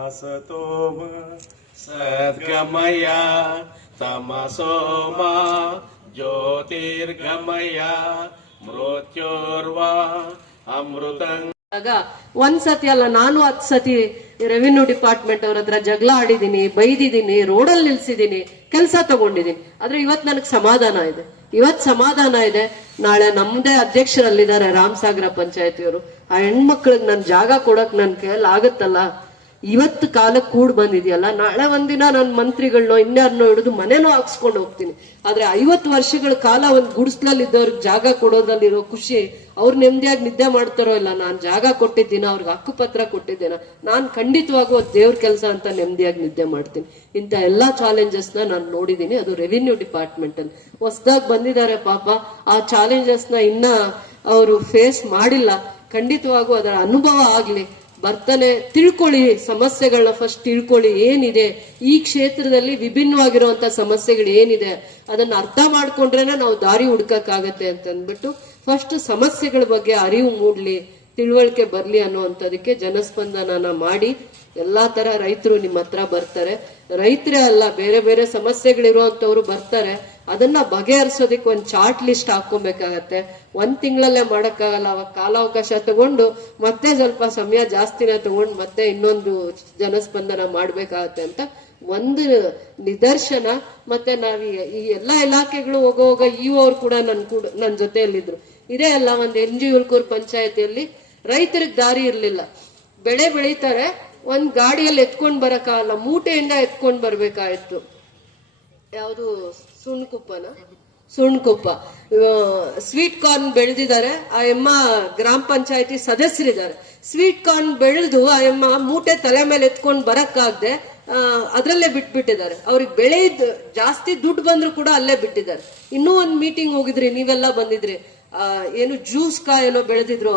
असतोम सद्गमय तमसोम ज्योतिर्गमय मृत्योर्वा अमृतं ಒಂದ್ಸತಿ ಅಲ್ಲ, ನಾನು 10 ಸತಿ ರೆವಿನ್ಯೂ ಡಿಪಾರ್ಟ್ಮೆಂಟ್ ಅವ್ರ ಹತ್ರ ಜಗಳ ಆಡಿದೀನಿ, ಬೈದಿದ್ದೀನಿ, ರೋಡಲ್ಲಿ ನಿಲ್ಸಿದೀನಿ, ಕೆಲಸ ತಗೊಂಡಿದೀನಿ. ಆದ್ರೆ ಇವತ್ ನನಗ್ ಸಮಾಧಾನ ಇದೆ. ನಾಳೆ ನಮ್ದೇ ಅಧ್ಯಕ್ಷರಲ್ಲಿದ್ದಾರೆ ರಾಮಸಾಗರ ಪಂಚಾಯತಿಯವರು. ಆ ಹೆಣ್ಮಕ್ಳಿಗೆ ನನ್ ಜಾಗ ಕೊಡಕ್ ನನ್ ಕೈಯಲ್ಲಿ ಆಗತ್ತಲ್ಲ. ಇವತ್ತು ಕಾಲಕ್ಕೆ ಕೂಡ್ ಬಂದಿದೆಯಲ್ಲ, ನಾಳೆ ಒಂದಿನ ನನ್ನ ಮಂತ್ರಿಗಳನ್ನೋ ಇನ್ಯಾರನ್ನೋ ಹಿಡಿದು ಮನೆನೋ ಹಾಕ್ಸ್ಕೊಂಡು ಹೋಗ್ತೀನಿ. ಆದ್ರೆ 50 ವರ್ಷಗಳ ಕಾಲ ಒಂದ್ ಗುಡಿಸ್ಲಲ್ಲಿ ಇದ್ದವ್ರಿಗೆ ಜಾಗ ಕೊಡೋದ್ರಲ್ಲಿರೋ ಖುಷಿ, ಅವ್ರು ನೆಮ್ಮದಿಯಾಗಿ ನಿದ್ದೆ ಮಾಡ್ತಾರೋ ಇಲ್ಲ. ನಾನ್ ಜಾಗ ಕೊಟ್ಟಿದ್ದೀನ, ಅವ್ರಿಗೆ ಹಕ್ಕುಪತ್ರ ಕೊಟ್ಟಿದ್ದೇನ, ನಾನ್ ಖಂಡಿತವಾಗೂ ದೇವ್ರ ಕೆಲಸ ಅಂತ ನೆಮ್ಮದಿಯಾಗಿ ನಿದ್ದೆ ಮಾಡ್ತೀನಿ. ಇಂತ ಎಲ್ಲಾ ಚಾಲೆಂಜಸ್ ನಾನು ನೋಡಿದೀನಿ. ಅದು ರೆವಿನ್ಯೂ ಡಿಪಾರ್ಟ್ಮೆಂಟ್ ಅಲ್ಲಿ ಹೊಸದಾಗಿ ಬಂದಿದ್ದಾರೆ ಪಾಪ. ಆ ಚಾಲೆಂಜಸ್ ಇನ್ನ ಅವರು ಫೇಸ್ ಮಾಡಿಲ್ಲ. ಖಂಡಿತವಾಗೂ ಅದರ ಅನುಭವ ಆಗ್ಲಿ, ಬರ್ತಾನೆ ತಿಳ್ಕೊಳ್ಳಿ, ಸಮಸ್ಯೆಗಳನ್ನ ಫಸ್ಟ್ ತಿಳ್ಕೊಳ್ಳಿ. ಏನಿದೆ ಈ ಕ್ಷೇತ್ರದಲ್ಲಿ ವಿಭಿನ್ನವಾಗಿರುವಂತ ಸಮಸ್ಯೆಗಳು ಏನಿದೆ ಅದನ್ನ ಅರ್ಥ ಮಾಡ್ಕೊಂಡ್ರೇನೆ ನಾವು ದಾರಿ ಹುಡ್ಕಕ್ಕಾಗತ್ತೆ ಅಂತ ಅಂದ್ಬಿಟ್ಟು ಫಸ್ಟ್ ಸಮಸ್ಯೆಗಳ ಬಗ್ಗೆ ಅರಿವು ಮೂಡ್ಲಿ, ತಿಳುವಳಿಕೆ ಬರ್ಲಿ ಅನ್ನುವಂಥದಕ್ಕೆ ಜನಸ್ಪಂದನ ಮಾಡಿ ಎಲ್ಲಾ ತರ ರೈತರು ನಿಮ್ಮ ಹತ್ರ ಬರ್ತಾರೆ. ರೈತರೇ ಅಲ್ಲ, ಬೇರೆ ಬೇರೆ ಸಮಸ್ಯೆಗಳಿರುವಂತವ್ರು ಬರ್ತಾರೆ. ಅದನ್ನ ಬಗೆಹರಿಸೋದಕ್ಕೆ ಒಂದ್ ಚಾರ್ಟ್ ಲಿಸ್ಟ್ ಹಾಕೊಬೇಕಾಗತ್ತೆ. 1 ತಿಂಗಳಲ್ಲೇ ಮಾಡಕ್ಕಾಗಲ್ಲ. ಅವಾಗ ಕಾಲಾವಕಾಶ ತಗೊಂಡು ಮತ್ತೆ ಸ್ವಲ್ಪ ಸಮಯ ಜಾಸ್ತಿನೇ ತಗೊಂಡು ಮತ್ತೆ ಇನ್ನೊಂದು ಜನಸ್ಪಂದನ ಮಾಡ್ಬೇಕಾಗತ್ತೆ ಅಂತ ಒಂದು ನಿದರ್ಶನ. ಮತ್ತೆ ನಾವ್ ಈ ಎಲ್ಲಾ ಇಲಾಖೆಗಳು ಹೋಗೋವಾಗ ಅವ್ರು ಕೂಡ ನನ್ ಜೊತೆಯಲ್ಲಿದ್ರು. ಇದೇ ಅಲ್ಲ, ಒಂದು NG ಉಲ್ಕೂರ್ ಪಂಚಾಯತಿಯಲ್ಲಿ ರೈತರಿಗೆ ದಾರಿ ಇರ್ಲಿಲ್ಲ. ಬೆಳೆ ಬೆಳೀತಾರೆ, ಒಂದ್ ಗಾಡಿಯಲ್ಲಿ ಎತ್ಕೊಂಡ್ ಬರಕ್ಕಾಗಲ್ಲ, ಮೂಟೆಯಿಂದ ಎತ್ಕೊಂಡ್ ಬರ್ಬೇಕಾಯ್ತು. ಯಾವುದು ಸುಣ್ಕುಪ್ಪ ಸ್ವೀಟ್ ಕಾರ್ನ್ ಬೆಳೆದಿದ್ದಾರೆ. ಆ ಎಮ್ಮ ಗ್ರಾಮ ಪಂಚಾಯತಿ ಸದಸ್ಯರಿದ್ದಾರೆ. ಸ್ವೀಟ್ ಕಾರ್ನ್ ಬೆಳೆದು ಆ ಎಮ್ಮ ಮೂಟೆ ತಲೆ ಮೇಲೆ ಎತ್ಕೊಂಡ್ ಬರಕ್ಕಾಗದೆ ಅದ್ರಲ್ಲೇ ಬಿಟ್ಬಿಟ್ಟಿದ್ದಾರೆ. ಅವ್ರಿಗೆ ಬೆಳೆ ಜಾಸ್ತಿ ದುಡ್ಡು ಬಂದ್ರು ಕೂಡ ಅಲ್ಲೇ ಬಿಟ್ಟಿದ್ದಾರೆ. ಇನ್ನೂ ಒಂದ್ ಮೀಟಿಂಗ್ ಹೋಗಿದ್ರಿ, ನೀವೆಲ್ಲ ಬಂದಿದ್ರಿ. ಏನು ಜ್ಯೂಸ್ ಏನೋ ಬೆಳೆದಿದ್ರು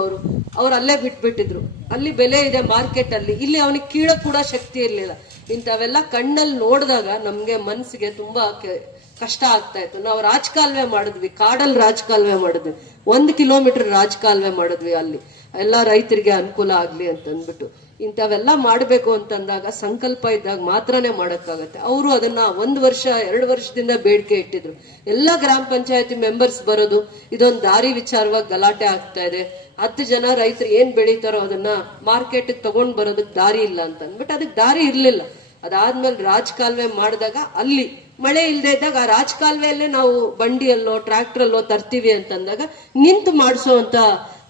ಅವ್ರು ಅಲ್ಲೇ ಬಿಟ್ಬಿಟ್ಟಿದ್ರು. ಅಲ್ಲಿ ಬೆಲೆ ಇದೆ ಮಾರ್ಕೆಟ್ ಅಲ್ಲಿ, ಇಲ್ಲಿ ಅವನಿಗೆ ಕೀಳಕ್ ಕೂಡ ಶಕ್ತಿ ಇರ್ಲಿಲ್ಲ. ಇಂಥವೆಲ್ಲ ಕಣ್ಣಲ್ಲಿ ನೋಡಿದಾಗ ನಮ್ಗೆ ಮನ್ಸಿಗೆ ತುಂಬಾ ಕಷ್ಟ ಆಗ್ತಾ ಇತ್ತು. ನಾವು ರಾಜಕಾಲುವೆ ಮಾಡಿದ್ವಿ, ಕಾಡಲ್ಲಿ ರಾಜಕಾಲುವೆ ಮಾಡಿದ್ವಿ, 1 ಕಿಲೋಮೀಟರ್ ರಾಜಕಾಲುವೆ ಮಾಡಿದ್ವಿ. ಅಲ್ಲಿ ಎಲ್ಲ ರೈತರಿಗೆ ಅನುಕೂಲ ಆಗ್ಲಿ ಅಂತಂದ್ಬಿಟ್ಟು ಇಂಥವೆಲ್ಲ ಮಾಡ್ಬೇಕು ಅಂತಂದಾಗ ಸಂಕಲ್ಪ ಇದ್ದಾಗ ಮಾತ್ರನೇ ಮಾಡಕ್ಕಾಗತ್ತೆ. ಅವರು ಅದನ್ನ 1 ವರ್ಷ 2 ವರ್ಷದಿಂದ ಬೇಡಿಕೆ ಇಟ್ಟಿದ್ರು. ಎಲ್ಲ ಗ್ರಾಮ ಪಂಚಾಯತಿ ಮೆಂಬರ್ಸ್ ಬರೋದು, ಇದೊಂದು ದಾರಿ ವಿಚಾರವಾಗಿ ಗಲಾಟೆ ಆಗ್ತಾ ಇದೆ. 10 ಜನ ರೈತರು ಏನ್ ಬೆಳೀತಾರೋ ಅದನ್ನ ಮಾರ್ಕೆಟ್ ತಗೊಂಡ್ ಬರೋದಕ್ಕೆ ದಾರಿ ಇಲ್ಲ ಅಂತ ಅಂದ್ಬಿಟ್ಟು ಅದಕ್ಕೆ ದಾರಿ ಇರ್ಲಿಲ್ಲ. ಅದಾದ್ಮೇಲೆ ರಾಜಕಾಲುವೆ ಮಾಡಿದಾಗ ಅಲ್ಲಿ ಮಳೆ ಇಲ್ಲದೆ ಇದ್ದಾಗ ಆ ರಾಜಕಾಲುವೆಯಲ್ಲೇ ನಾವು ಬಂಡಿಯಲ್ಲೋ ಟ್ರ್ಯಾಕ್ಟರಲ್ಲೋ ತರ್ತೀವಿ ಅಂತಂದಾಗ ನಿಂತು ಮಾಡಿಸೋಂತ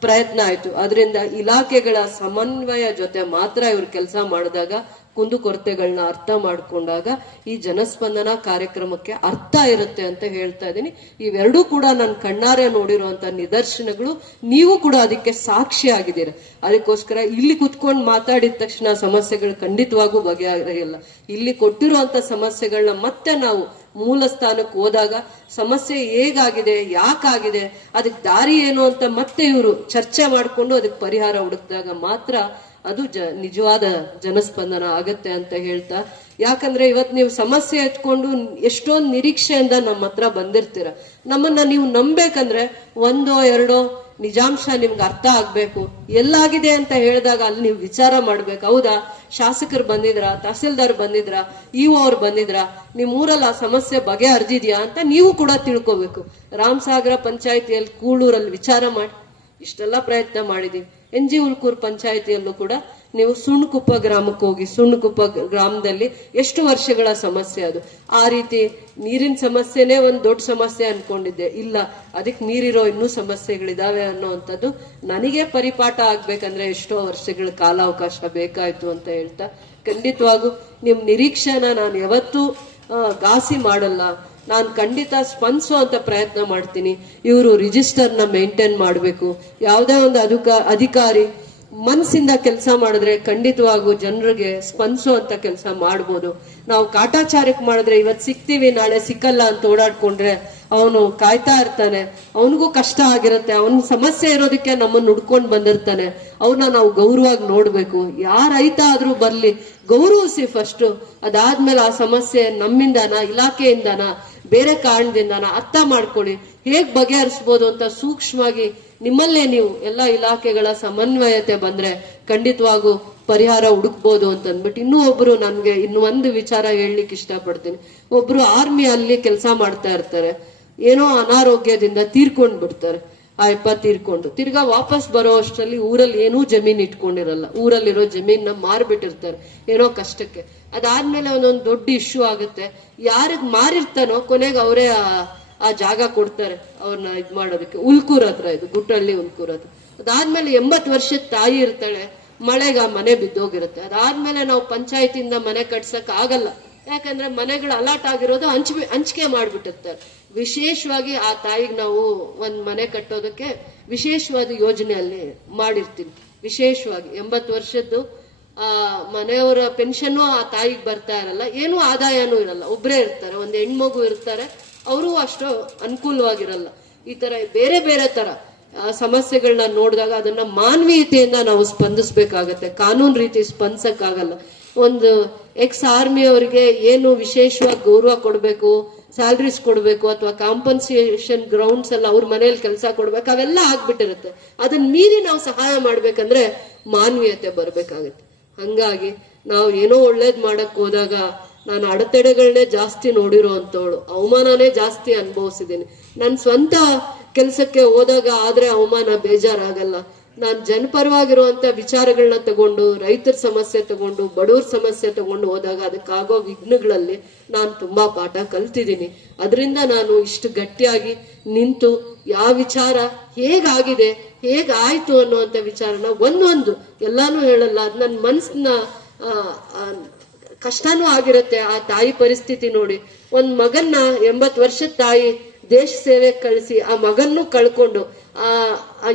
ಪ್ರಯತ್ನ ಆಯ್ತು. ಅದರಿಂದ ಇಲಾಖೆಗಳ ಸಮನ್ವಯ ಜೊತೆ ಮಾತ್ರ ಇವ್ರು ಕೆಲಸ ಮಾಡಿದಾಗ, ಕುಂದುಕೊರತೆಗಳನ್ನ ಅರ್ಥ ಮಾಡ್ಕೊಂಡಾಗ ಈ ಜನಸ್ಪಂದನ ಕಾರ್ಯಕ್ರಮಕ್ಕೆ ಅರ್ಥ ಇರುತ್ತೆ ಅಂತ ಹೇಳ್ತಾ ಇದ್ದೀನಿ. ಇವೆರಡೂ ಕೂಡ ನನ್ನ ಕಣ್ಣಾರೆ ನೋಡಿರುವಂತ ನಿದರ್ಶನಗಳು. ನೀವು ಕೂಡ ಅದಕ್ಕೆ ಸಾಕ್ಷಿ ಆಗಿದ್ದೀರ. ಅದಕ್ಕೋಸ್ಕರ ಇಲ್ಲಿ ಕುತ್ಕೊಂಡು ಮಾತಾಡಿದ ತಕ್ಷಣ ಸಮಸ್ಯೆಗಳು ಖಂಡಿತವಾಗೂ ಬಗೆಹರಿಯಲ್ಲ. ಇಲ್ಲಿ ಕೊಟ್ಟಿರುವಂತ ಸಮಸ್ಯೆಗಳನ್ನ ಮತ್ತೆ ನಾವು ಮೂಲ ಸ್ಥಾನಕ್ಕೆ ಹೋದಾಗ ಸಮಸ್ಯೆ ಹೇಗಾಗಿದೆ, ಯಾಕಾಗಿದೆ, ಅದಕ್ಕೆ ದಾರಿ ಏನು ಅಂತ ಮತ್ತೆ ಇವರು ಚರ್ಚೆ ಮಾಡಿಕೊಂಡು ಅದಕ್ಕೆ ಪರಿಹಾರ ಹುಡುಕಿದಾಗ ಮಾತ್ರ ಅದು ನಿಜವಾದ ಜನಸ್ಪಂದನ ಆಗತ್ತೆ ಅಂತ ಹೇಳ್ತಾ, ಯಾಕಂದ್ರೆ ಇವತ್ತು ನೀವು ಸಮಸ್ಯೆ ಎತ್ಕೊಂಡು ಎಷ್ಟೊಂದು ನಿರೀಕ್ಷೆಯಿಂದ ನಮ್ಮ ಹತ್ರ ಬಂದಿರ್ತೀರ. ನಮ್ಮನ್ನ ನೀವು ನಂಬೇಕಂದ್ರೆ 1 2 ನಿಜಾಂಶ ನಿಮ್ಗೆ ಅರ್ಥ ಆಗ್ಬೇಕು. ಎಲ್ಲಾಗಿದೆ ಅಂತ ಹೇಳಿದಾಗ ಅಲ್ಲಿ ನೀವು ವಿಚಾರ ಮಾಡ್ಬೇಕು. ಹೌದಾ, ಶಾಸಕರು ಬಂದಿದ್ರ, ತಹಸೀಲ್ದಾರ್ ಬಂದಿದ್ರ, ಅವ್ರು ಬಂದಿದ್ರ, ನಿಮ್ ಊರಲ್ಲಿ ಆ ಸಮಸ್ಯೆ ಬಗೆಹರಿದಿದ್ಯಾ ಅಂತ ನೀವು ಕೂಡ ತಿಳ್ಕೊಬೇಕು. ರಾಮಸಾಗರ ಪಂಚಾಯತಿಯಲ್ಲಿ ಕೂಳೂರಲ್ಲಿ ವಿಚಾರ ಮಾಡಿ ಇಷ್ಟೆಲ್ಲ ಪ್ರಯತ್ನ ಮಾಡಿದೀವಿ. NG ಉಲ್ಕೂರ್ ಪಂಚಾಯತಿಯಲ್ಲೂ ಕೂಡ ನೀವು ಸುಣ್ಕುಪ್ಪ ಗ್ರಾಮಕ್ಕೆ ಹೋಗಿ, ಸುಣ್ಕುಪ್ಪ ಗ್ರಾಮದಲ್ಲಿ ಎಷ್ಟು ವರ್ಷಗಳ ಸಮಸ್ಯೆ ಅದು. ಆ ರೀತಿ ನೀರಿನ ಸಮಸ್ಯೆನೇ ಒಂದು ದೊಡ್ಡ ಸಮಸ್ಯೆ ಅನ್ಕೊಂಡಿದ್ದೆ, ಇಲ್ಲ ಅದಕ್ಕೆ ನೀರಿರೋ ಇನ್ನೂ ಸಮಸ್ಯೆಗಳಿದಾವೆ ಅನ್ನೋವಂಥದ್ದು ನನಗೆ ಪರಿಪಾಠ ಆಗ್ಬೇಕಂದ್ರೆ ಎಷ್ಟೋ ವರ್ಷಗಳ ಕಾಲಾವಕಾಶ ಬೇಕಾಯ್ತು ಅಂತ ಹೇಳ್ತಾ, ಖಂಡಿತವಾಗೂ ನಿಮ್ ನಿರೀಕ್ಷೆನ ನಾನು ಯಾವತ್ತೂ ಘಾಸಿ ಮಾಡಲ್ಲ. ನಾನು ಖಂಡಿತ ಸ್ಪಂದಿಸುವಂತ ಪ್ರಯತ್ನ ಮಾಡ್ತೀನಿ. ಇವರು ರಿಜಿಸ್ಟರ್ನ ಮೇಂಟೈನ್ ಮಾಡಬೇಕು. ಯಾವುದೇ ಒಂದು ಅಧಿಕಾರಿ ಮನಸ್ಸಿಂದ ಕೆಲಸ ಮಾಡಿದ್ರೆ ಖಂಡಿತವಾಗೂ ಜನರಿಗೆ ಸ್ಪಂದಿಸುವಂತ ಕೆಲಸ ಮಾಡ್ಬೋದು. ನಾವು ಕಾಟಾಚಾರಕ್ಕೆ ಮಾಡಿದ್ರೆ ಇವತ್ತು ಸಿಗ್ತೀವಿ ನಾಳೆ ಸಿಕ್ಕಲ್ಲ ಅಂತ ಓಡಾಡ್ಕೊಂಡ್ರೆ ಅವನು ಕಾಯ್ತಾ ಇರ್ತಾನೆ, ಅವನಿಗೂ ಕಷ್ಟ ಆಗಿರುತ್ತೆ. ಅವನ ಸಮಸ್ಯೆ ಇರೋದಕ್ಕೆ ನಮ್ಮನ್ನು ಹುಡ್ಕೊಂಡು ಬಂದಿರ್ತಾನೆ. ಅವನ್ನ ನಾವು ಗೌರವವಾಗಿ ನೋಡ್ಬೇಕು. ಯಾರ ರೈತ ಆದ್ರೂ ಬರ್ಲಿ, ಗೌರವಿಸಿ ಫಸ್ಟ್. ಅದಾದ್ಮೇಲೆ ಆ ಸಮಸ್ಯೆ ನಮ್ಮಿಂದನ, ಇಲಾಖೆಯಿಂದನ, ಬೇರೆ ಕಾರಣದಿಂದನ ಅರ್ಥ ಮಾಡ್ಕೊಳ್ಳಿ, ಹೇಗ್ ಬಗೆಹರಿಸಬಹುದು ಅಂತ ಸೂಕ್ಷ್ಮವಾಗಿ ನಿಮ್ಮಲ್ಲೇ ನೀವು ಎಲ್ಲ ಇಲಾಖೆಗಳ ಸಮನ್ವಯತೆ ಬಂದ್ರೆ ಖಂಡಿತವಾಗೂ ಪರಿಹಾರ ಹುಡುಕ್ಬೋದು ಅಂತ ಅಂದ್ಬಿಟ್ಟು ಇನ್ನೂ ಒಬ್ರು ನನ್ಗೆ ಇನ್ನು ಒಂದು ವಿಚಾರ ಹೇಳಲಿಕ್ಕೆ ಇಷ್ಟಪಡ್ತೀನಿ. ಒಬ್ರು ಆರ್ಮಿ ಅಲ್ಲಿ ಕೆಲಸ ಮಾಡ್ತಾ ಇರ್ತಾರೆ, ಏನೋ ಅನಾರೋಗ್ಯದಿಂದ ತೀರ್ಕೊಂಡ್ ಬಿಡ್ತಾರೆ. ಆ ಯಪ್ಪ ತೀರ್ಕೊಂಡು ತಿರ್ಗಾ ವಾಪಸ್ ಬರೋ ಅಷ್ಟರಲ್ಲಿ ಊರಲ್ಲಿ ಏನೂ ಜಮೀನ್ ಇಟ್ಕೊಂಡಿರಲ್ಲ, ಊರಲ್ಲಿರೋ ಜಮೀನ ಮಾರ್ಬಿಟ್ಟಿರ್ತಾರೆ ಏನೋ ಕಷ್ಟಕ್ಕೆ. ಅದಾದ್ಮೇಲೆ ಒಂದೊಂದು ದೊಡ್ಡ ಇಶ್ಯೂ ಆಗುತ್ತೆ. ಯಾರಿಗ್ ಮಾರಿರ್ತಾನೋ ಕೊನೆಗೆ ಅವರೇ ಆ ಜಾಗ ಕೊಡ್ತಾರೆ ಅವ್ರನ್ನ ಇದ್ ಮಾಡೋದಕ್ಕೆ. ಉಲ್ಕೂರ್ ಹತ್ರ, ಇದು ಗುಟ್ಟಳ್ಳಿ ಉಲ್ಕೂರ್ ಹತ್ರ. ಅದಾದ್ಮೇಲೆ 80 ವರ್ಷದ ತಾಯಿ ಇರ್ತಾಳೆ, ಮಳೆಗ ಮನೆ ಬಿದ್ದೋಗಿರುತ್ತೆ. ಅದಾದ್ಮೇಲೆ ನಾವು ಪಂಚಾಯತಿಯಿಂದ ಮನೆ ಕಟ್ಸಕ್ ಆಗಲ್ಲ, ಯಾಕಂದ್ರೆ ಮನೆಗಳು ಅಲಾಟ್ ಆಗಿರೋದು ಹಂಚಿಕೆ ಮಾಡ್ಬಿಟ್ಟಿರ್ತಾರೆ. ವಿಶೇಷವಾಗಿ ಆ ತಾಯಿಗೆ ನಾವು ಒಂದ್ ಮನೆ ಕಟ್ಟೋದಕ್ಕೆ ವಿಶೇಷವಾದ ಯೋಜನೆಯಲ್ಲಿ ಮಾಡಿರ್ತೀವಿ. ವಿಶೇಷವಾಗಿ 80 ವರ್ಷದ್ದು ಮನೆಯವರ ಪೆನ್ಷನ್ ಆ ತಾಯಿಗೆ ಬರ್ತಾ ಇರಲ್ಲ, ಏನೂ ಆದಾಯನೂ ಇರಲ್ಲ, ಒಬ್ರೇ ಇರ್ತಾರೆ, ಒಂದು ಹೆಣ್ಮಗು ಇರ್ತಾರೆ, ಅವರು ಅಷ್ಟು ಅನುಕೂಲವಾಗಿರಲ್ಲ. ಈ ತರ ಬೇರೆ ಬೇರೆ ತರ ಸಮಸ್ಯೆಗಳನ್ನ ನೋಡಿದಾಗ ಅದನ್ನ ಮಾನವೀಯತೆಯಿಂದ ನಾವು ಸ್ಪಂದಿಸ್ಬೇಕಾಗತ್ತೆ, ಕಾನೂನು ರೀತಿ ಸ್ಪಂದಿಸಕ್ಕಾಗಲ್ಲ. ಒಂದು ಎಕ್ಸ್ ಆರ್ಮಿ ಅವರಿಗೆ ಏನು ವಿಶೇಷವಾಗಿ ಗೌರವ ಕೊಡಬೇಕು, ಸ್ಯಾಲ್ರೀಸ್ ಕೊಡಬೇಕು, ಅಥವಾ ಕಾಂಪನ್ಸೇಷನ್ ಗ್ರೌಂಡ್ಸ್ ಎಲ್ಲ ಅವ್ರ ಮನೇಲಿ ಕೆಲಸ ಕೊಡ್ಬೇಕು, ಅವೆಲ್ಲ ಆಗ್ಬಿಟ್ಟಿರುತ್ತೆ. ಅದನ್ನ ಮೀರಿ ನಾವು ಸಹಾಯ ಮಾಡ್ಬೇಕಂದ್ರೆ ಮಾನವೀಯತೆ ಬರ್ಬೇಕಾಗತ್ತೆ. ಹಂಗಾಗಿ ನಾವು ಏನೋ ಒಳ್ಳೇದ್ ಮಾಡಕ್ ಹೋದಾಗ ನಾನು ಅಡೆತಡೆಗಳನ್ನೇ ಜಾಸ್ತಿ ನೋಡಿರೋ ಅಂತವಳು, ಅವಮಾನನೇ ಜಾಸ್ತಿ ಅನುಭವಿಸಿದ್ದೀನಿ. ನನ್ನ ಸ್ವಂತ ಕೆಲ್ಸಕ್ಕೆ ಹೋದಾಗ ಆದ್ರೆ ಅವಮಾನ ಬೇಜಾರಾಗಲ್ಲ. ನಾನು ಜನಪರವಾಗಿರುವಂತ ವಿಚಾರಗಳನ್ನ ತಗೊಂಡು, ರೈತರ ಸಮಸ್ಯೆ ತಗೊಂಡು, ಬಡವ್ರ ಸಮಸ್ಯೆ ತಗೊಂಡು ಹೋದಾಗ ಅದಕ್ಕಾಗೋ ವಿಘ್ನಗಳಲ್ಲಿ ನಾನು ತುಂಬಾ ಪಾಠ ಕಲ್ತಿದ್ದೀನಿ. ಅದರಿಂದ ನಾನು ಇಷ್ಟು ಗಟ್ಟಿಯಾಗಿ ನಿಂತು ಯಾವ ವಿಚಾರ ಹೇಗಾಗಿದೆ, ಹೇಗಾಯ್ತು ಅನ್ನುವಂತ ವಿಚಾರನ ಒಂದೊಂದು ಎಲ್ಲಾನು ಹೇಳಲ್ಲ, ಅದ್ ನನ್ನ ಮನ್ಸನ್ನ ಕಷ್ಟನೂ ಆಗಿರುತ್ತೆ. ಆ ತಾಯಿ ಪರಿಸ್ಥಿತಿ ನೋಡಿ, ಒಂದ್ ಮಗನ್ನ 80 ವರ್ಷದ ತಾಯಿ ದೇಶ ಸೇವೆ ಕಳಿಸಿ ಆ ಮಗನ್ನು ಕಳ್ಕೊಂಡು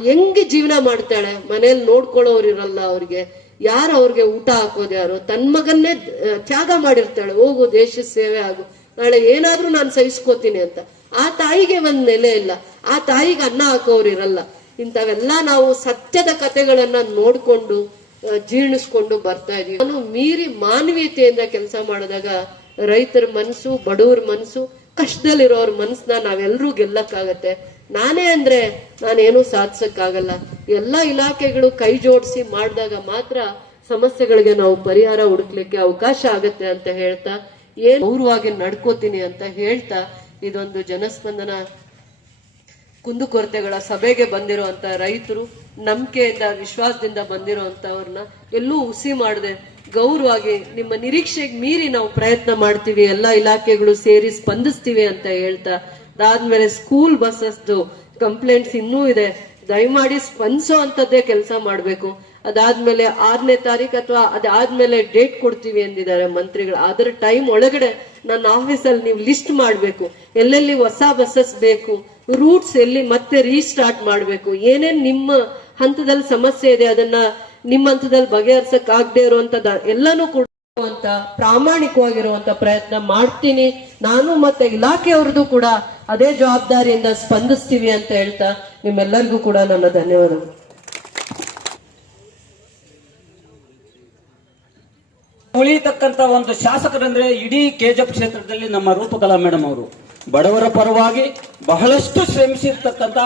ಹೆಂಗೆ ಜೀವನ ಮಾಡ್ತಾಳೆ. ಮನೇಲಿ ನೋಡ್ಕೊಳ್ಳೋರಿರಲ್ಲ, ಅವ್ರಿಗೆ ಯಾರು ಅವ್ರಿಗೆ ಊಟ ಹಾಕೋದು ಯಾರು, ತನ್ ಮಗನ್ನೇ ತ್ಯಾಗ ಮಾಡಿರ್ತಾಳೆ, ಹೋಗು ದೇಶದ ಸೇವೆ ಆಗು, ನಾಳೆ ಏನಾದ್ರೂ ನಾನು ಸಹಿಸ್ಕೋತೀನಿ ಅಂತ. ಆ ತಾಯಿಗೆ ಒಂದ್ ನೆಲೆ ಇಲ್ಲ, ಆ ತಾಯಿಗೆ ಅನ್ನ ಹಾಕೋರಿರಲ್ಲ. ಇಂಥವೆಲ್ಲ ನಾವು ಸತ್ಯದ ಕಥೆಗಳನ್ನ ನೋಡ್ಕೊಂಡು ಜೀರ್ಣಿಸ್ಕೊಂಡು ಬರ್ತಾ ಇದೀವಿ. ನಾನು ಮೀರಿ ಮಾನವೀಯತೆಯಿಂದ ಕೆಲಸ ಮಾಡಿದಾಗ ರೈತರ ಮನ್ಸು, ಬಡವ್ರ ಮನ್ಸು, ಕಷ್ಟದಲ್ಲಿರೋರ್ ಮನ್ಸನ್ನ ನಾವೆಲ್ಲರೂ ಗೆಲ್ಲಕ್ಕಾಗತ್ತೆ. ನಾನೇ ಅಂದ್ರೆ ನಾನೇನು ಸಾಧಿಸಕ್ಕಾಗಲ್ಲ. ಎಲ್ಲಾ ಇಲಾಖೆಗಳು ಕೈ ಜೋಡಿಸಿ ಮಾಡಿದಾಗ ಮಾತ್ರ ಸಮಸ್ಯೆಗಳಿಗೆ ನಾವು ಪರಿಹಾರ ಹುಡುಕ್ಲಿಕ್ಕೆ ಅವಕಾಶ ಆಗತ್ತೆ ಅಂತ ಹೇಳ್ತಾ, ಏನ್ ಗೌರವವಾಗಿ ನಡ್ಕೋತೀನಿ ಅಂತ ಹೇಳ್ತಾ, ಇದೊಂದು ಜನಸ್ಪಂದನ ಕುಂದುಕೊರತೆಗಳ ಸಭೆಗೆ ಬಂದಿರುವಂತ ರೈತರು, ನಂಬಿಕೆಯಿಂದ ವಿಶ್ವಾಸದಿಂದ ಬಂದಿರುವಂತವ್ರನ್ನ ಎಲ್ಲೂ ಹುಸಿ ಮಾಡದೆ ಗೌರವವಾಗಿ ನಿಮ್ಮ ನಿರೀಕ್ಷೆಗೆ ಮೀರಿ ನಾವು ಪ್ರಯತ್ನ ಮಾಡ್ತೀವಿ, ಎಲ್ಲಾ ಇಲಾಖೆಗಳು ಸೇರಿ ಸ್ಪಂದಿಸ್ತೀವಿ ಅಂತ ಹೇಳ್ತಾ, ಅದಾದ್ಮೇಲೆ ಸ್ಕೂಲ್ ಬಸ್ಸಸ್ದು ಕಂಪ್ಲೇಂಟ್ಸ್ ಇನ್ನೂ ಇದೆ, ದಯಮಾಡಿ ಸ್ಪಂದಿಸೋ ಅಂತದ್ದೇ ಕೆಲಸ ಮಾಡ್ಬೇಕು. ಅದಾದ್ಮೇಲೆ 6ನೇ ತಾರೀಕು ಅಥವಾ ಅದಾದ್ಮೇಲೆ ಡೇಟ್ ಕೊಡ್ತೀವಿ ಎಂದಿದ್ದಾರೆ ಮಂತ್ರಿಗಳು. ಅದರ ಟೈಮ್ ಒಳಗಡೆ ನನ್ನ ಆಫೀಸಲ್ಲಿ ನೀವು ಲಿಸ್ಟ್ ಮಾಡ್ಬೇಕು, ಎಲ್ಲೆಲ್ಲಿ ಹೊಸ ಬಸ್ಸಸ್ ಬೇಕು, ರೂಟ್ಸ್ ಎಲ್ಲಿ ಮತ್ತೆ ರೀಸ್ಟಾರ್ಟ್ ಮಾಡ್ಬೇಕು, ಏನೇನ್ ನಿಮ್ಮ ಹಂತದಲ್ಲಿ ಸಮಸ್ಯೆ ಇದೆ ಅದನ್ನ ನಿಮ್ಮ ಹಂತದಲ್ಲಿ ಬಗೆಹರಿಸಕ್ ಆಗದೆ ಇರುವಂತದ ಎಲ್ಲಾನು ಕೂಡ ಅಂತ ಪ್ರಾಮಾಣಿಕವಾಗಿರುವಂತ ಪ್ರಯತ್ನ ಮಾಡ್ತೀನಿ. ನಾನು ಮತ್ತೆ ಇಲಾಖೆಯವ್ರದ್ದು ಕೂಡ ಅದೇ ಜವಾಬ್ದಾರಿಯಿಂದ ಸ್ಪಂದಿಸ್ತೀವಿ ಅಂತ ಹೇಳ್ತಾ ನಿಮ್ಮೆಲ್ಲರಿಗೂ ಕೂಡ ನನ್ನ ಧನ್ಯವಾದಗಳು. ಉಳಿತಕ್ಕಂತ ಒಂದು ಶಾಸಕರಂದ್ರೆ ಇಡೀ ಕೆಜಪ್ ಕ್ಷೇತ್ರದಲ್ಲಿ ನಮ್ಮ ರೂಪಕಲಾ ಮೇಡಮ್ ಅವರು ಬಡವರ ಪರವಾಗಿ ಬಹಳಷ್ಟು ಶ್ರಮಿಸಿರ್ತಕ್ಕಂಥ,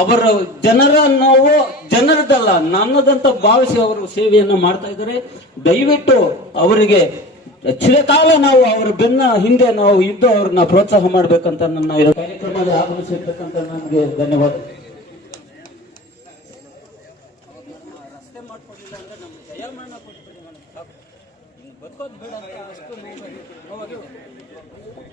ಅವರ ಜನರ ನೋವು ಜನರದಲ್ಲ ನನ್ನದಂತ ಭಾವಿಸಿ ಅವರು ಸೇವೆಯನ್ನು ಮಾಡ್ತಾ ಇದ್ದಾರೆ. ದಯವಿಟ್ಟು ಅವರಿಗೆ ಚಿರಕಾಲ ನಾವು ಅವರ ಬೆನ್ನ ಹಿಂದೆ ನಾವು ಇದ್ದು ಅವ್ರನ್ನ ಪ್ರೋತ್ಸಾಹ ಮಾಡ್ಬೇಕಂತ ನನ್ನ ಕಾರ್ಯಕ್ರಮದ ಆಗಮಿಸಿರ್ತಕ್ಕಂಥ ನನಗೆ ಧನ್ಯವಾದ. ರಸ್ತೆ ಮಾಡ್ಕೊಂಡಿಲ್ಲ ಅಂದ್ರೆ ನಮ್ಮ ಜಯಮರಣ ಕೊಟ್ಬಿಡಿ ಮೇಡಮ್, ಸಾಕು, ಬದುಕೋದು ಬೇಡ ಅಂತ ಅಷ್ಟು ನೋವಾಗಿದೆ,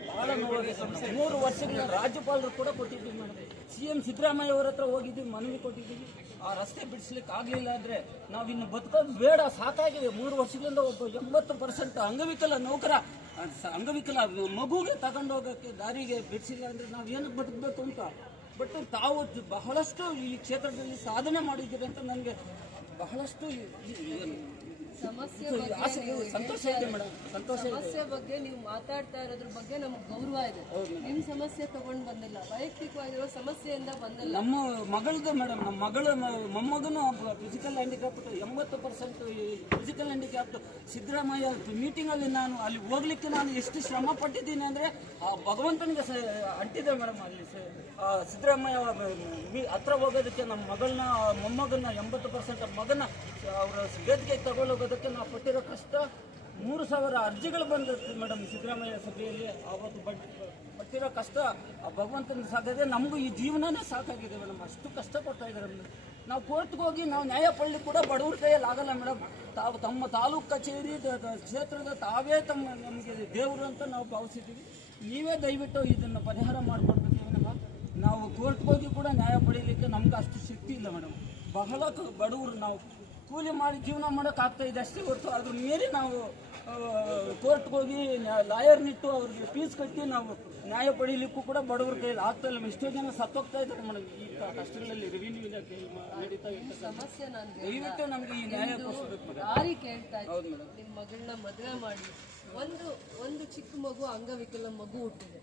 ಬಹಳ ನೋವಾಗಿದೆ. 3 ವರ್ಷಗಳ ರಾಜ್ಯಪಾಲರು ಕೂಡ ಕೊಟ್ಟಿದ್ದೀವಿ ಮೇಡಮ್, CM ಸಿದ್ದರಾಮಯ್ಯ ಅವರ ಹತ್ರ ಹೋಗಿದ್ದೀವಿ, ಮನವಿ ಕೊಟ್ಟಿದ್ದೀವಿ. ಆ ರಸ್ತೆ ಬಿಡಿಸ್ಲಿಕ್ಕೆ ಆಗ್ಲಿಲ್ಲ ಅಂದ್ರೆ ನಾವಿನ್ನು ಬದುಕೋದು ಬೇಡ, ಸಾಕಾಗಿದೆ. 3 ವರ್ಷಗಳಿಂದ ಒಬ್ಬ 80% ಅಂಗವಿಕಲ ನೌಕರ, ಅಂಗವಿಕಲ ಮಗುಗೆ ತಗೊಂಡೋಗಕ್ಕೆ ದಾರಿಗೆ ಬಿಡಿಸಿಲ್ಲ ಅಂದ್ರೆ ನಾವ್ ಏನಕ್ಕೆ ಬದುಕಬೇಕು ಅಂತ. ಬಟ್ ತಾವು ಬಹಳಷ್ಟು ಈ ಕ್ಷೇತ್ರದಲ್ಲಿ ಸಾಧನೆ ಮಾಡಿದ್ದೀರಿ ಅಂತ ನನಗೆ ಬಹಳಷ್ಟು ಸಮಸ್ಯೆ So, ಬಗ್ಗೆ ಆಸೆ ನೀವು ಸಂತೋಷ ಇದೆ ಮೇಡಮ್, ಸಂತೋಷ ಇದೆ. ಸಮಸ್ಯೆ ಬಗ್ಗೆ ನೀವು ಮಾತಾಡ್ತಾ ಇರೋದ್ರ ಬಗ್ಗೆ ನಮ್ಗೆ ಗೌರವ ಇದೆ. ನಿಮ್ ಸಮಸ್ಯೆ ತಗೊಂಡ್ ಬಂದಿಲ್ಲ, ವೈಯಕ್ತಿಕವಾಗಿರೋ ಸಮಸ್ಯೆಯಿಂದ ಬಂದಿಲ್ಲ. ನಮ್ಮ ಮಗಳದು ಮೇಡಮ್, ನಮ್ಮ ಮಗಳ ಮೊಮ್ಮಗನು physical handicapped 80% physical handicapped. Siddaramaiah ಮೀಟಿಂಗಲ್ಲಿ ನಾನು ಅಲ್ಲಿ ಹೋಗ್ಲಿಕ್ಕೆ ನಾನು ಎಷ್ಟು ಶ್ರಮ ಪಟ್ಟಿದ್ದೀನಿ ಅಂದರೆ ಆ ಭಗವಂತನಿಗೆ ಅಂಟಿದೆ ಮೇಡಮ್. ಅಲ್ಲಿ ಸಿದ್ದರಾಮಯ್ಯ ಹತ್ರ ಹೋಗೋದಕ್ಕೆ ನಮ್ಮ ಮಗಳನ್ನ ಮೊಮ್ಮಗನ 80% ಮಗನ ಅವರ ವೇದಿಕೆಗೆ ತಗೊಳ್ಳೋಗೋದಕ್ಕೆ ನಾವು ಪಟ್ಟಿರೋ ಕಷ್ಟ 3,000 ಅರ್ಜಿಗಳು ಬಂದಿತ್ತು ಮೇಡಮ್. ಸಿದ್ದರಾಮಯ್ಯ ಸಭೆಯಲ್ಲಿ ಆವತ್ತು ಪಟ್ಟಿರೋ ಕಷ್ಟ ಆ ಭಗವಂತನ ಸಾಕಾಗಿದೆ. ನಮಗೂ ಈ ಜೀವನನೇ ಸಾಕಾಗಿದೆ ಮೇಡಮ್, ಅಷ್ಟು ಕಷ್ಟಪಡ್ತಾ ಇದ್ದಾರೆ ಮೇಡಮ್. ನಾವು ಕೋರ್ಟ್ಗೆ ಹೋಗಿ ನಾವು ನ್ಯಾಯ ಪಡಲಿ ಕೂಡ ಬಡವ್ರ ಕೈಯಲ್ಲಿ ಆಗಲ್ಲ ಮೇಡಮ್. ತಾವು ತಮ್ಮ ತಾಲೂಕು ಕಚೇರಿ ಕ್ಷೇತ್ರದ ತಾವೇ ನಮಗೆ ದೇವರು ಅಂತ ನಾವು ಭಾವಿಸಿದ್ದೀವಿ. ನೀವೇ ದಯವಿಟ್ಟು ಇದನ್ನು ಪರಿಹಾರ ಮಾಡಿಕೊಡ್ಬೇಕು ವಿನಃ ನಾವು ಕೋರ್ಟ್ಗೆ ಹೋಗಿ ಕೂಡ ನ್ಯಾಯ ಪಡೀಲಿಕ್ಕೆ ನಮ್ಗೆ ಅಷ್ಟು ಶಕ್ತಿ ಇಲ್ಲ ಮೇಡಮ್. ಬಹಳ ಬಡವರು, ನಾವು ಕೂಲಿ ಮಾಡಿ ಜೀವನ ಮಾಡೋಕ್ಕಾಗ್ತಾ ಇದೆ ಅಷ್ಟೇ ಹೊರತು ಅದ್ರ ಮೀರಿ ನಾವು ಕೋರ್ಟ್ಗೆ ಹೋಗಿ ಲಾಯರ್ನಿಟ್ಟು ಅವ್ರಿಗೆ ಫೀಸ್ ಕಟ್ಟಿ ನಾವು ನ್ಯಾಯ ಪಡೀಲಿಕ್ಕೂ ಕೂಡ ಬಡವ್ರ ಕೈಯಲ್ಲಿ ಆಗ್ತಾ ಇಲ್ಲ. ಎಷ್ಟೋ ಜನ ಸತ್ತೋಗ್ತಾ ಇದ್ದಾರೆ ಮೇಡಮ್ ಈ ಕಷ್ಟಗಳಲ್ಲಿ. ರೆವಿನ್ಯೂ ಇಲಾಖೆ ನಡೀತಾ ಇರ್ತದೆ ಸಮಸ್ಯೆ ನಾನು ದಯವಿಟ್ಟು ನಮಗೆ ಈ ನ್ಯಾಯ ಕೊಡಿಸ್ಬೇಕು. ದಾರಿ ಕೇಳ್ತಾ ಇದ್ದೀನಿ. ನಿಮ್ಮ ಮಗಳನ್ನ ಮದುವೆ ಮಾಡಿ ಒಂದು ಚಿಕ್ಕ ಮಗು ಅಂಗವಿಕಲ ಮಗು ಹುಟ್ಟಿದೆ.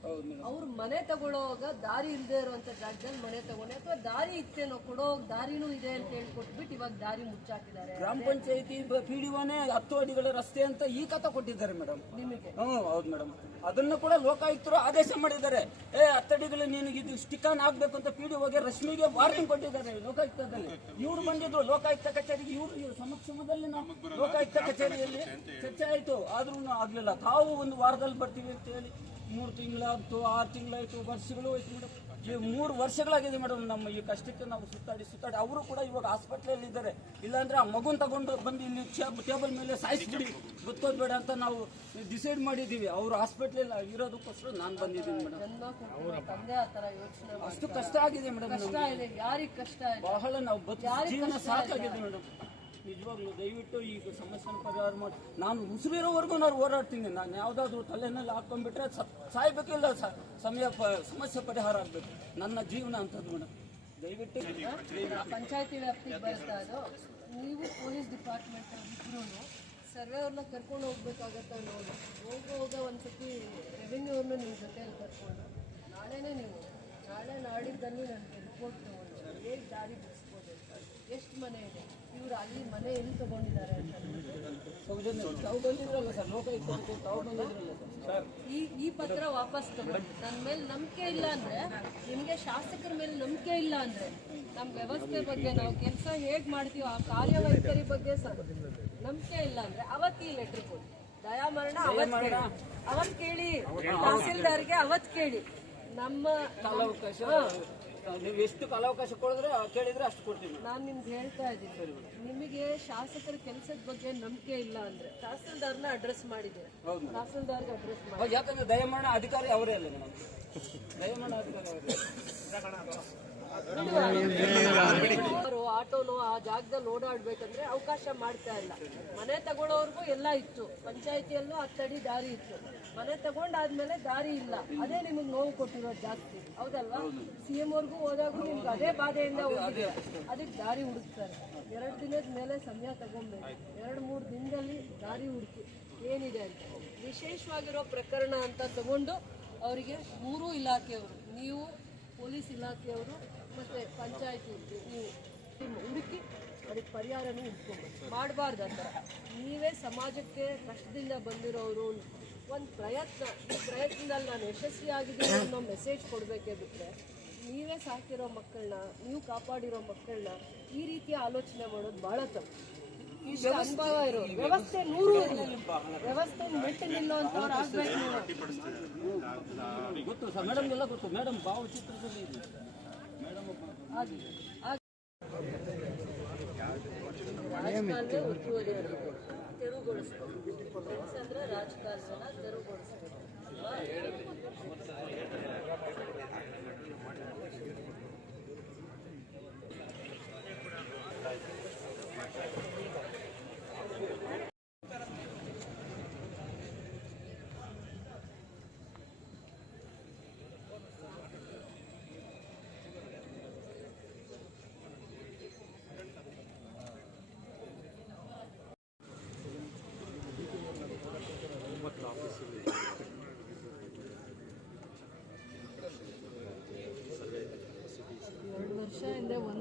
ಅವ್ರು ಮನೆ ತಗೊಳ್ಳೋವಾಗ ದಾರಿ ಇಲ್ಲದೆ ಇರುವಂತ ಜಾಗದಲ್ಲಿ ಮನೆ ತಗೊಂಡೆ, ಅಥವಾ ದಾರಿ ಇತ್ತೇನೋ ಕೊಡೋ ದಾರಿನೂ ಇದೆ ಅಂತ ಹೇಳ್ಕೊಟ್ಬಿಟ್ಟು ಇವಾಗ ದಾರಿ ಮುಚ್ಚಾಕಿದ್ದಾರೆ. ಗ್ರಾಮ ಪಂಚಾಯತಿ PDOನೇ 10 ಅಡಿಗಳ ರಸ್ತೆ ಅಂತ ಈ ಕಥ ಕೊಟ್ಟಿದ್ದಾರೆ ಮೇಡಮ್ ನಿಮಗೆ. ಹೌದು ಮೇಡಮ್. ಅದನ್ನು ಕೂಡ ಲೋಕಾಯುಕ್ತರು ಆದೇಶ ಮಾಡಿದ್ದಾರೆ. 10 ಅಡಿಗಳು ನಿನಗೆ ಇದು ಸ್ಟಿಕಾನ್ ಆಗ್ಬೇಕು ಅಂತ PDOಗೆ ರಶ್ಮಿಗೆ ವಾರ್ನಿಂಗ್ ಕೊಟ್ಟಿದ್ದಾರೆ ಲೋಕಾಯುಕ್ತದಲ್ಲಿ. ಇವ್ರು ಬಂದಿದ್ರು ಲೋಕಾಯುಕ್ತ ಕಚೇರಿಗೆ, ಇವ್ರ ಸಮಕ್ಷಮದಲ್ಲಿ ನಾವು ಲೋಕಾಯುಕ್ತ ಕಚೇರಿಯಲ್ಲಿ ಚರ್ಚೆ ಆಯಿತು. ಆದ್ರೂ ಆಗ್ಲಿಲ್ಲ. ತಾವು ಒಂದು ವಾರದಲ್ಲಿ ಬರ್ತೀವಿ ಅಂತ ಹೇಳಿ 3 ತಿಂಗಳಾಯ್ತು, 6 ತಿಂಗಳಾಯ್ತು, ವರ್ಷಗಳು ಹೋಯ್ತು ಮೇಡಮ್. ಈ 3 ವರ್ಷಗಳಾಗಿದೆ ಮೇಡಮ್ ನಮ್ಮ ಈ ಕಷ್ಟಕ್ಕೆ ನಾವು ಸುತ್ತಾಡಿ ಅವರು ಕೂಡ ಇವಾಗ ಹಾಸ್ಪಿಟ್ಲಲ್ಲಿ ಇದ್ದಾರೆ. ಇಲ್ಲಾಂದ್ರೆ ಆ ಮಗುನ್ ತಗೊಂಡು ಬಂದು ಇಲ್ಲಿ ಟೇಬಲ್ ಮೇಲೆ ಸಾಯಿಸ್ಬಿಡಿ, ಗೊತ್ತೋದ್ ಬೇಡ ಅಂತ ನಾವು ಡಿಸೈಡ್ ಮಾಡಿದ್ದೀವಿ. ಅವರು ಹಾಸ್ಪಿಟ್ಲಲ್ಲಿ ಇರೋದಕ್ಕೋಸ್ಕರ ನಾನು ಬಂದಿದ್ದೀನಿ ಮೇಡಮ್. ತಂದೆ ಆ ತರ ಯೋಚನೆ ಅಷ್ಟು ಕಷ್ಟ ಆಗಿದೆ ಮೇಡಮ್. ಕಷ್ಟ ಇದೆ. ಯಾರಿಗೆ ಕಷ್ಟ ಇದೆ? ಬಹಳ ನಾವು ಜೀವನ ಸಾಕಾಗಿದೆ ಮೇಡಮ್. ನಿಜವಾಗ್ಲೂ ದಯವಿಟ್ಟು ಈ ಸಮಸ್ಯೆನ ಪರಿಹಾರ ಮಾಡಿ. ನಾನು ಉಸಿರಿರೋವರೆಗೂ ನಾನು ಹೋರಾಡ್ತೀನಿ. ನಾನು ಯಾವುದಾದ್ರೂ ತಲೆನಲ್ಲಿ ಹಾಕೊಂಡ್ಬಿಟ್ರೆ ಸಾಯ್ಬೇಕಿಲ್ಲ, ಸಮಸ್ಯೆ ಪರಿಹಾರ ಆಗಬೇಕು. ನನ್ನ ಜೀವನ ಅಂತದ್ದು ಮೇಡಮ್. ದಯವಿಟ್ಟು ಪಂಚಾಯತಿ ವ್ಯಾಪ್ತಿಗೆ ಬರ್ತಾ ಇದ್ದು ನೀವು ಪೊಲೀಸ್ ಡಿಪಾರ್ಟ್ಮೆಂಟ್ ಇಬ್ರು ಸರ್ವೆ ಅವ್ರನ್ನ ಕರ್ಕೊಂಡು ಹೋಗ್ಬೇಕಾಗತ್ತ ನೋಡಿ. ಹೋಗ ಒಂದ್ಸತಿ ರೆವಿನ್ಯೂ ಅವ್ರನ್ನ ನಿಮ್ಮ ಜೊತೆಯಲ್ಲಿ ಕರ್ಕೊಂಡು ನಾಳೆ ನಾಡಿದ್ದಲ್ಲಿ ನನಗೆ ರಿಪೋರ್ಟ್ ತಗೊಂಡು ಹೇಗೆ ದಾರಿ ಬಿಡಿಸ್ಬೋದು, ಎಷ್ಟು ಮನೆ ಇದೆ, ಇವರು ಅಲ್ಲಿ ಮನೆ ಎಲ್ಲಿ ತಗೊಂಡಿದ್ದಾರೆ ಅಂತ ಈ ಪತ್ರ ವಾಪಸ್ ತಗೊಂಡು ನನ್ನ ಮೇಲೆ ನಂಬಿಕೆ ಇಲ್ಲ ಅಂದ್ರೆ, ನಿಮಗೆ ಶಾಸಕರ ಮೇಲೆ ನಂಬಿಕೆ ಇಲ್ಲ ಅಂದ್ರೆ, ನಮ್ಮ ವ್ಯವಸ್ಥೆ ಬಗ್ಗೆ ನಾವು ಕೆಲಸ ಹೇಗೆ ಮಾಡ್ತೀವೋ ಆ ಕಾರ್ಯವೈಖರಿ ಬಗ್ಗೆ ನಂಬಿಕೆ ಇಲ್ಲ ಅಂದ್ರೆ ಅವತ್ತು ಈ ಲೆಟರ್ ಕೊಡಿ. ದಯಾಮರಣ ಅವತ್ತು ಕೇಳಿ, ತಹಸೀಲ್ದಾರ್ಗೆ ಅವತ್ತು ಕೇಳಿ. ನಮ್ಮ ನೀವು ಎಷ್ಟು ಕಾಲಾವಕಾಶ ಕೇಳಿದ್ರೆ ಅಷ್ಟು ಕೊಡ್ತೀವಿ. ನಾನು ನಿಮ್ಗೆ ಹೇಳ್ತಾ ಇದ್ದೀನಿ, ನಿಮಗೆ ಶಾಸಕರ ಕೆಲಸದ ಬಗ್ಗೆ ನಂಬಿಕೆ ಇಲ್ಲ ಅಂದ್ರೆ ತಹಸೀಲ್ದಾರ್ನ ಅಡ್ರೆಸ್ ಮಾಡಿದ್ದೀರಾ, ತಹಸೀಲ್ದಾರ್ಗೆ ಅಡ್ರೆಸ್ ಮಾಡಿ. ಯಾಕಂದ್ರೆ ದಯಮಾನ ಅಧಿಕಾರಿ ಅವರೇ ಅಲ್ಲ ಮೇಡಮ್, ದಯಮಾನ ಅಧಿಕಾರಿ ಅವರೇ. ಅವರು ಆಟೋನೋ ಆ ಜಾಗದಲ್ಲಿ ಓಡಾಡ್ಬೇಕಂದ್ರೆ ಅವಕಾಶ ಮಾಡ್ತಾ ಇಲ್ಲ. ಮನೆ ತಗೊಳ್ಳೋರ್ಗು ಎಲ್ಲ ಇತ್ತು, ಪಂಚಾಯತಿಯಲ್ಲೂ 10 ಅಡಿ ದಾರಿ ಇತ್ತು. ಮನೆ ತಗೊಂಡಾದ್ಮೇಲೆ ದಾರಿ ಇಲ್ಲ. ಅದೇ ನಿಮಗೆ ನೋವು ಕೊಟ್ಟಿರೋದು ಜಾಸ್ತಿ, ಹೌದಲ್ವಾ? CM ಅವ್ರಿಗೂ ಹೋದಾಗೂ ನಿಮ್ಗೆ ಅದೇ ಬಾಧೆಯಿಂದ ಹೋಗಿದೆ. ಅದಕ್ಕೆ ದಾರಿ ಹುಡುಕ್ತಾರೆ. 2 ದಿನದ ಮೇಲೆ ಸಮಯ ತಗೊಬೇಕು. 2-3 ದಿನದಲ್ಲಿ ದಾರಿ ಹುಡುಕಿ ಏನಿದೆ ಅಂತ ವಿಶೇಷವಾಗಿರೋ ಪ್ರಕರಣ ಅಂತ ತಗೊಂಡು ಅವರಿಗೆ 3 ಇಲಾಖೆಯವರು, ನೀವು ಪೊಲೀಸ್ ಇಲಾಖೆಯವರು ಮತ್ತು ಪಂಚಾಯತಿ, ನೀವು ಹುಡುಕಿ ಅದಕ್ಕೆ ಪರಿಹಾರನೂ ಇಟ್ಕೊಬೇಕು. ಮಾಡಬಾರ್ದು ಆ ಥರ. ನೀವೇ ಸಮಾಜಕ್ಕೆ ಕಷ್ಟದಿಂದ ಬಂದಿರೋರು, ಒಂದು ಪ್ರಯತ್ನ, ಈ ಪ್ರಯತ್ನದಲ್ಲಿ ನಾನು ಯಶಸ್ವಿಯಾಗಿದ್ದೀನಿ ಅನ್ನೋ ಮೆಸೇಜ್ ಕೊಡಬೇಕೇ ಬಿಟ್ಟರೆ, ನೀವೇ ಸಾಕಿರೋ ಮಕ್ಕಳನ್ನ, ನೀವು ಕಾಪಾಡಿರೋ ಮಕ್ಕಳನ್ನ ಈ ರೀತಿಯ ಆಲೋಚನೆ ಮಾಡೋದು ಭಾಳ ತಪ್ಪು. ಇಷ್ಟು ಅನುಭವ ಇರೋರು ವ್ಯವಸ್ಥೆ 100 ಇರಲಿ, ವ್ಯವಸ್ಥೆ ಮೆಟ್ಟು ನಿಲ್ಲುವಂಥವ್ರು ಆಗ್ಬೇಕು. ಗೊತ್ತು ಸರ್ ಮೇಡಮ್, ಎಲ್ಲ ಗೊತ್ತು ಮೇಡಮ್. ಭಾವಚಿತ್ರದಲ್ಲಿ ಮೇಡಮ್ ರಾಜಕಾಲುವೆ ಒತ್ತುವರಿ ತೆರವುಗೊಳಿಸ್ಬೇಕು. ಅಂದ್ರೆ ರಾಜಕಾಲುವೆನ ತೆರವುಗೊಳಿಸ್ಬೇಕು.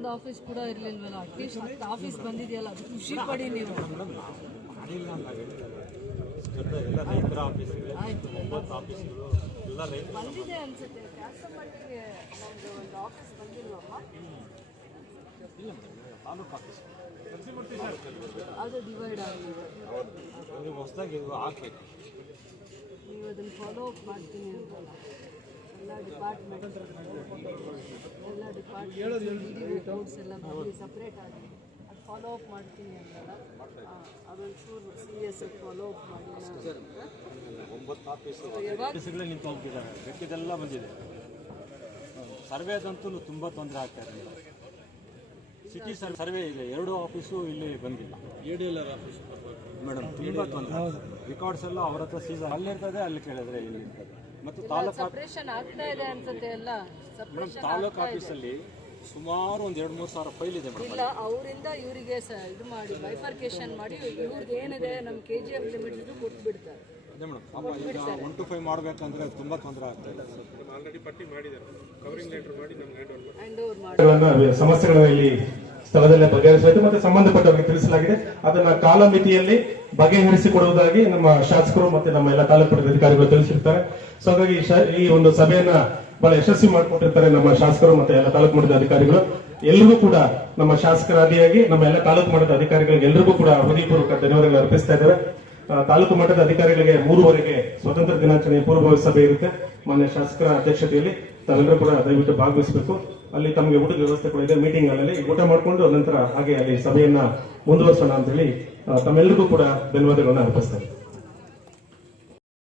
ಒಂದು ಆಫೀಸ್ ಕೂಡ ಇರ್ಲಿಲ್ವಲ್ಲ, ಅಟ್ಲೀಸ್ಟ್ 10 ಆಫೀಸ್ ಬಂದಿದೆಯಲ್ಲ, ಅದು ಖುಷಿ ಪಡಿ ನೀವು. ಮಾಡಿಲ್ಲ ಅಂತ ಎಲ್ಲ ರೈತರ ಆಫೀಸ್ಗಳು 9 ಆಫೀಸ್ಗಳು ಎಲ್ಲ ರೈತ ಬಂದಿದೆ ಅನ್ಸುತ್ತೆ, ಕ್ಯಾನ್ಸರ್ಮಟ್ಟಿಗೆ ನಮ್ದು ಒಂದು ಆಫೀಸ್ ಬಂದಿಲ್ವಮ್ಮ? ಇಲ್ಲ ತಾಲೂಕು ಆಫೀಸ್ ಅದು ಡಿವೈಡ್ ಆಗಿದೆ. ನೀವು ಹೊಸದಾಗಿ ಇದು ಹಾಕ್ಬೇಕು. ನೀವು ಅದನ್ನು ಫಾಲೋ ಅಪ್ ಮಾಡ್ತೀನಿ ಅಂತಲ್ಲ, ಎಲ್ಲ ಡಿಪಾರ್ಟ್ಮೆಂಟ್ ರಿಪೋರ್ಟ್ಸ್ ಎಲ್ಲ ಬಂದು ಸಪ್ರೇಟ್ ಆಗಿ ಅದು ಫಾಲೋ ಅಪ್ ಮಾಡ್ತೀನಿ ಅಂತಲ್ಲ, ಅದೊಂದು ಚೂರು ಸೀರಿಯಸ್ ಫಾಲೋ ಅಪ್ ಮಾಡಿ. 9 ಆಫೀಸ್ಗಳೇ ನಿಂತು ಹೋಗ್ತಿದ್ದಾವೆ, ಬೆಕ್ಕಿದೆಲ್ಲ ಬಂದಿದೆ. ಸರ್ವೇದಂತೂ ತುಂಬ ತೊಂದರೆ ಆಗ್ತಾ ಇರಲಿಲ್ಲ. ಸಿಟಿ ಸರ್ವೆ ಇದೆ, 2 ಆಫೀಸು ಇಲ್ಲಿ ಬಂದಿಲ್ಲ. ಮೇಡಮ್ ತುಂಬ ತೊಂದರೆ. ರೆಕಾರ್ಡ್ಸ್ ಎಲ್ಲ ಅವ್ರ ಹತ್ರ ಸೀಸನ್ ಅಲ್ಲಿರ್ತದೆ, ಅಲ್ಲಿ ಕೇಳಿದ್ರೆ ಇಲ್ಲಿ ಇರ್ತದೆ. ಮತ್ತು ತಾಲೂಕು ಸಪ್ರೇಷನ್ ಆಗ್ತಾ ಇದೆ ಅನ್ಸುತ್ತೆ ಎಲ್ಲ. ಮೇಡಮ್ ತಾಲೂಕು ಆಫೀಸಲ್ಲಿ ಸುಮಾರು ಒಂದು 2-3 ಸಾವಿರ ಫೈಲ್ ಇದೆ ಮೇಡಮ್. ಇಲ್ಲ, ಅವರಿಂದ ಇವರಿಗೆ ಇದು ಮಾಡಿ ಬೈಫರ್ಕೇಶನ್ ಮಾಡಿ ಇವ್ರಿಗೆ ಏನಿದೆ ನಮ್ಮ KGF ಲಿಮಿಟ್ ಕೊಟ್ಟು ಬಿಡ್ತಾರೆ. ಅದೇ ಮೇಡಮ್, ಪಾಪ ಈಗ 1 to 5 ಮಾಡಬೇಕಂದ್ರೆ ತುಂಬ ತೊಂದರೆ ಆಗ್ತಾ ಇದೆ. ಹ್ಯಾಂಡ್ ಓವರ್ ಮಾಡಿ ಸಮಸ್ಯೆಗಳನ್ನ ಇಲ್ಲಿ ಸ್ಥಳದಲ್ಲೇ ಬಗೆಹರಿಸಬೇಕು ಮತ್ತೆ ಸಂಬಂಧಪಟ್ಟವರಿಗೆ ತಿಳಿಸಲಾಗಿದೆ. ಅದನ್ನ ಕಾಲಮಿತಿಯಲ್ಲಿ ಬಗೆಹರಿಸಿಕೊಡುವುದಾಗಿ ನಮ್ಮ ಶಾಸಕರು ಮತ್ತೆ ನಮ್ಮ ಎಲ್ಲ ತಾಲೂಕು ಮಟ್ಟದ ಅಧಿಕಾರಿಗಳು ತಿಳಿಸಿರ್ತಾರೆ. ಸೊ ಹಾಗಾಗಿ ಈ ಒಂದು ಸಭೆಯನ್ನ ಬಹಳ ಯಶಸ್ವಿ ಮಾಡಿಕೊಟ್ಟಿರ್ತಾರೆ ನಮ್ಮ ಶಾಸಕರು ಮತ್ತೆ ಎಲ್ಲ ತಾಲೂಕು ಮಟ್ಟದ ಅಧಿಕಾರಿಗಳು. ಎಲ್ರಿಗೂ ಕೂಡ ನಮ್ಮ ಶಾಸಕರ ಆದಿಯಾಗಿ ನಮ್ಮ ಎಲ್ಲ ತಾಲೂಕು ಮಟ್ಟದ ಅಧಿಕಾರಿಗಳಿಗೆ ಎಲ್ರಿಗೂ ಕೂಡ ಹೃದಯಪೂರ್ವಕ ಧನ್ಯವಾದಗಳು ಅರ್ಪಿಸ್ತಾ ಇದ್ದೇವೆ. ತಾಲೂಕು ಮಟ್ಟದ ಅಧಿಕಾರಿಗಳಿಗೆ 3:30ಗೆ ಸ್ವತಂತ್ರ ದಿನಾಚರಣೆಯ ಪೂರ್ವಭಾವಿ ಸಭೆ ಇರುತ್ತೆ. ಮಾನ್ಯ ಶಾಸಕರ ಅಧ್ಯಕ್ಷತೆಯಲ್ಲಿ ತಾವೆಲ್ಲರೂ ಕೂಡ ದಯವಿಟ್ಟು ಭಾಗವಹಿಸಬೇಕು. ಅಲ್ಲಿ ತಮಗೆ ಊಟದ ವ್ಯವಸ್ಥೆ ಕೂಡ ಇದೆ. ಮೀಟಿಂಗ್ ಅಲ್ಲಿ ಊಟ ಮಾಡಿಕೊಂಡು ನಂತರ ಹಾಗೆ ಅಲ್ಲಿ ಸಭೆಯನ್ನ ಮುಂದುವರಿಸೋಣ ಅಂತ ಹೇಳಿ ತಮ್ಮೆಲ್ಲರಿಗೂ ಕೂಡ ಧನ್ಯವಾದಗಳನ್ನ ಅರ್ಪಿಸ್ತೇನೆ.